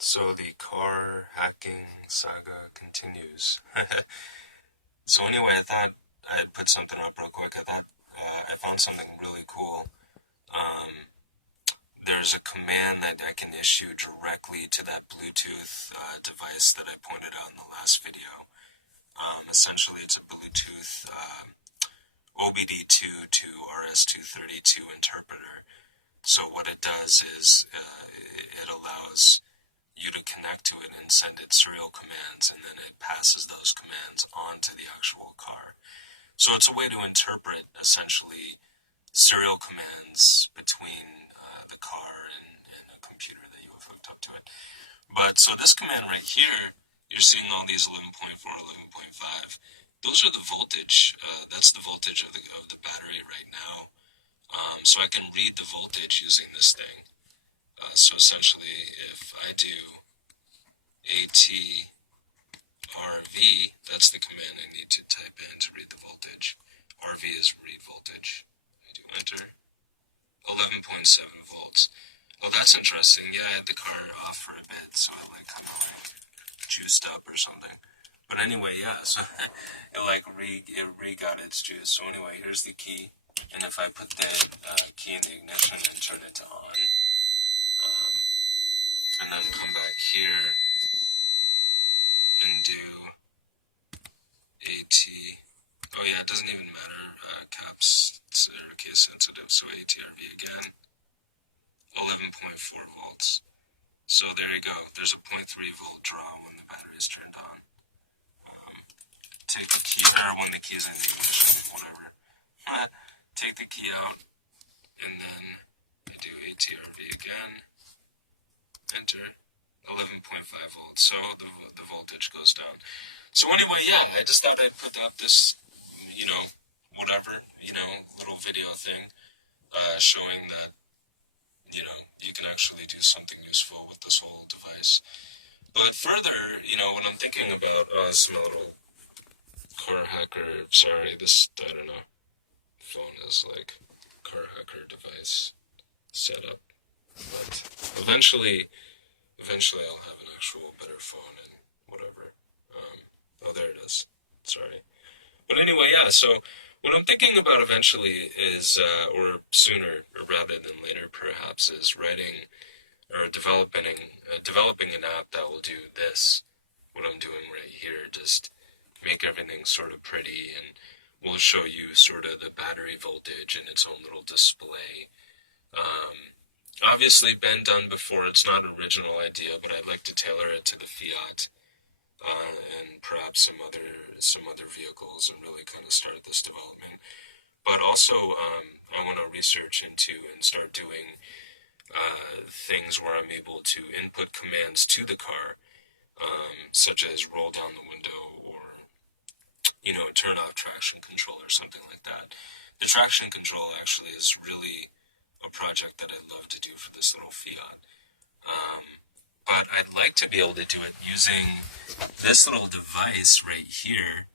So the car hacking saga continues. So anyway, I thought I'd put something up real quick. I found something really cool. Um, there's a command that I can issue directly to that Bluetooth device that I pointed out in the last video. Essentially, it's a Bluetooth OBD2 to RS-232 interpreter. So what it does is it allows you to connect to it and send it serial commands, and then it passes those commands on to the actual car. So it's a way to interpret, essentially, serial commands between the car and a computer that you have hooked up to it. But, so this command right here, you're seeing all these 11.4, 11.5. Those are the voltage. That's the voltage of the battery right now. So I can read the voltage using this thing. So essentially, if I do ATRV, that's the command I need to type in to read the voltage. RV is read voltage. I do enter. 11.7 volts. Oh, that's interesting. Yeah, I had the car off for a bit, so it kind of juiced up or something. But anyway, yeah, so it re-got its juice. So anyway, here's the key. And if I put the key in the ignition and turn it to on, and then come back here and do AT. Oh yeah, it doesn't even matter. Caps are case sensitive, so ATRV again. 11.4 volts. So there you go. There's a 0.3 volt draw when the battery is turned on. Take the key, or when the key is in the ignition, whatever. Take the key out, and then I do ATRV again. Enter. 11.5 volts, so the voltage goes down. So anyway, yeah, I just thought I'd put up this, little video thing, showing that, you can actually do something useful with this whole device. But further, when I'm thinking about, some little car hacker, sorry, I don't know, phone is car hacker device setup. But eventually I'll have an actual better phone and whatever. Oh, there it is. Sorry. But anyway, yeah, so what I'm thinking about eventually is, or sooner rather than later perhaps, is writing or developing an app that will do this, what I'm doing right here, just make everything sort of pretty, and will show you sort of the battery voltage in its own little display. Obviously been done before, it's not an original idea, but I'd like to tailor it to the Fiat, and perhaps some other vehicles, and really kind of start this development. But also, I want to research into and start doing things where I'm able to input commands to the car, such as roll down the window or, turn off traction control or something like that. The traction control actually is really a project that I'd love to do for this little Fiat. But I'd like to be able to do it using this little device right here,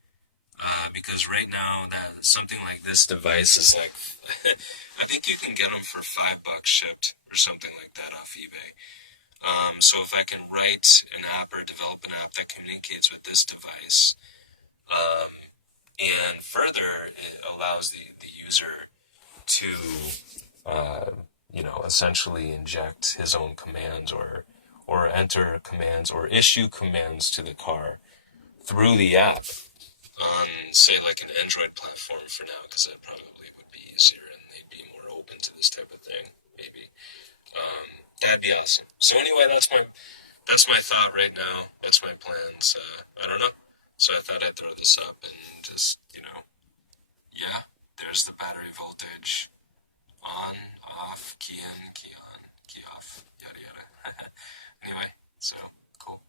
because right now that something like this device is I think you can get them for $5 shipped or something like that off eBay. So if I can write an app or develop an app that communicates with this device, and further it allows the user to essentially inject his own commands or enter commands or issue commands to the car through the app on, say, an Android platform for now, because that probably would be easier and they'd be more open to this type of thing, maybe. That'd be awesome. So anyway, that's my thought right now. That's my plans. I don't know. So I thought I'd throw this up and just, yeah, there's the battery voltage. On, off, key in, key on, key off, yada yada. Anyway, so, cool.